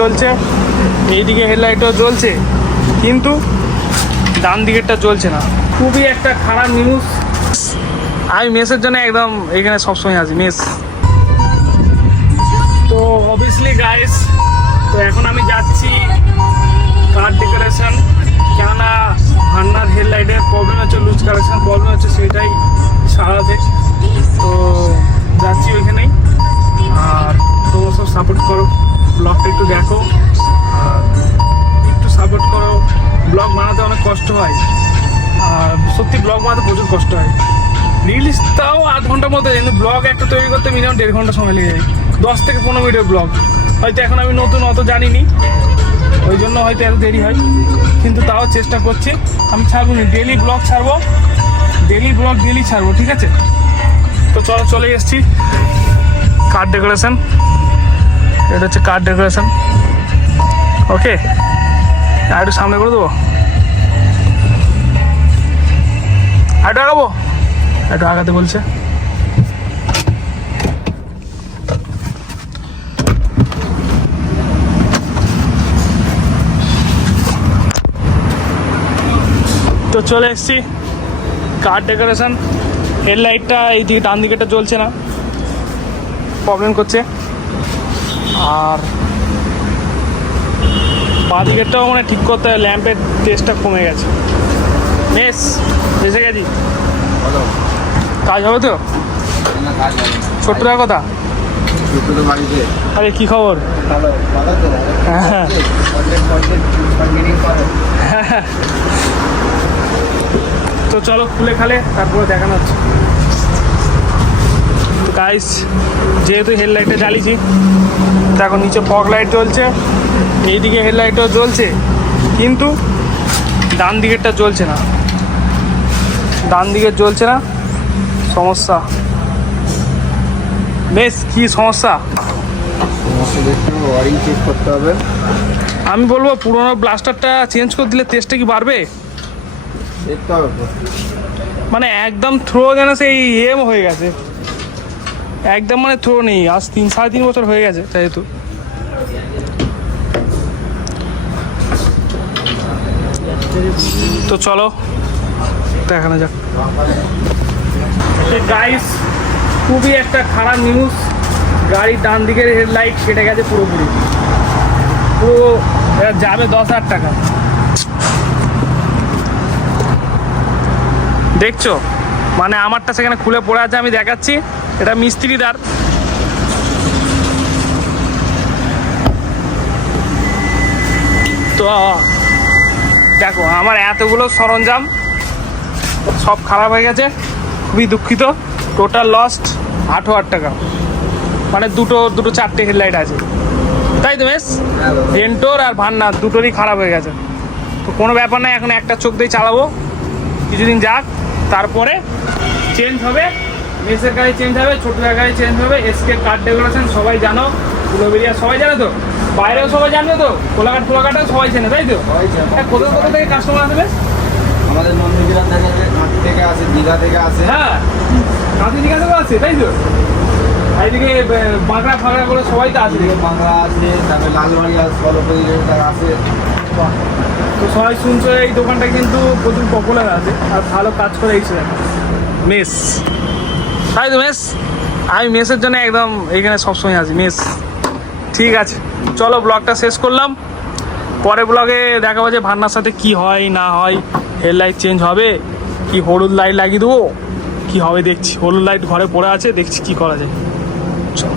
চলছে এইদিকে হেডলাইটও জ্বলছে, কিন্তু ডান দিকেরটা চলছে না। খুবই একটা খারাপ নিউজ আমি মেসের জন্য একদম এখানে সবসময় আছি, মেস। তো অবভিয়াসলি গাইস তো এখন আমি যাচ্ছি কার ডেকোরেশন কেননা ভান্নার হেডলাইটের প্রবলেম হচ্ছে লুজ কালেকশন প্রবলেম হচ্ছে, সেটাই সারাতে ব্লগ বানাতে প্রচুর কষ্ট হয়। রিলিজ তাও আধ ঘণ্টার মধ্যে, কিন্তু ব্লগ একটা তৈরি করতে মিনিমাম দেড় ঘণ্টা সময় লেগে যায়। দশ থেকে পনেরো মিনিটের ব্লগ হয়তো এখন আমি নতুন অত জানিনি, ওই জন্য হয়তো এত দেরি হয়। কিন্তু তাও চেষ্টা করছি। আমি ছাড়বো ডেলি ব্লগ ছাড়বো। ডেলি ব্লগ ডেলি ছাড়বো, ঠিক আছে? তো চলো চলে এসেছি। কার্ড ডেকোরেশন এটা হচ্ছে কার্ড ডেকোরেশন ওকে আর একটু সামনে করে দেবো? একটু আগাবো একটু আগাতে বলছে। তো চলে এসছি। কার ডেকোরেশন হেডলাইটটা এই দিকে ডান দিকেটা জ্বলছে না। প্রবলেম করছে। আর বাঁ দিকেরটাও মানে ঠিক করতে ল্যাম্পের টেস্টটা কমে গেছে। বেশ, এসে গেছি। কাজ হবে তো? না ছোট্ট দা কথা? আরে, কি খবর? তো চলো, খুলে খালে, তারপরে দেখানো হচ্ছে। গাইস যেহেতু হেডলাইটটা জ্বালিয়েছি দেখো নিচে ফগ লাইট জ্বলছে, এইদিকে হেডলাইটও জ্বলছে, কিন্তু ডান দিকেরটা জ্বলছে না। ডান দিকের জ্বলছে না। সমস্যা? বেশ কি সমস্যা? আমি বলব পুরোনো ব্লাস্টারটা চেঞ্জ করে দিলে টেস্টটা কি বাড়বে। মানে একদম থ্রো যেন সেই এম হয়ে গেছে। একদম মানে থ্রো নেই আজ তিন সাড়ে তিন বছর হয়ে গেছে যেহেতু। তো চলো দেখানো যাক। গাইস খুবই একটা খারাপ নিউজ গাড়ির ডান দিকের হেডলাইট কেটে গেছে পুরোপুরি। পুরো যাবে দশ হাজার টাকা। দেখছ? মানে আমারটা সেখানে খুলে পড়ে আছে, আমি দেখাচ্ছি। এটা মিস্ত্রিদার। তো, দেখো, আমার এতগুলো সরঞ্জাম সব খারাপ হয়ে গেছে। খুবই দুঃখিত। টোটাল লস্ট আঠেরো হাজার টাকা। মানে দুটো দুটো চারটে হেডলাইট আছে। তাই তো বেশ? ভেন্টোর আর ভান্না দুটোরই খারাপ হয়ে গেছে। তো কোনো ব্যাপার নাই এখন একটা চোখ দিয়ে চালাবো। কিছুদিন যাক তারপরে চেঞ্জ হবে। মেসের গাড়ি চেঞ্জ হবে ছোটদের গাড়ি চেঞ্জ হবে এসকে কার্ড ডেকোরেশন সবাই জানো ফুলবেরিয়া সবাই জানে তো? বাইরেও সবাই জানবে তো? কোলাঘাট ফোলাঘাটও সবাই চেনে তাই তো। হ্যাঁ, কোথা কোথা থেকে কাস্টমার আসবে আমাদের নন্দীগ্রাম থেকে আসে ঘাট থেকে আসে দীঘা থেকে আসে হ্যাঁ কাঁথি জিজ্ঞাসা আছে তাই তো? বে- বাঁকড়া ফাঁকড়া করে সবাই তো আছে। এদিকে বাংলা আছে তারপরে লালবাড়ি আছে সরপতি তার আছে। তো সবাই শুনছো এই দোকানটা কিন্তু প্রচুর পপুলার আছে আর ভালো কাজ করে এইছে মেস। তাই তো মেস? আমি মেসের জন্য একদম এখানে সবসময় আছি মেস। ঠিক আছে চলো ব্লগটা শেষ করলাম। পরে ব্লগে দেখাবো যে ভান্নার সাথে কি হয় না হয়। হেডলাইট চেঞ্জ হবে? কি হলুদ লাইট লাগিয়ে দেবো? কি হবে দেখছি। হলুদ লাইট ঘরে পড়ে আছে, দেখছি কি করা যায়। চলো।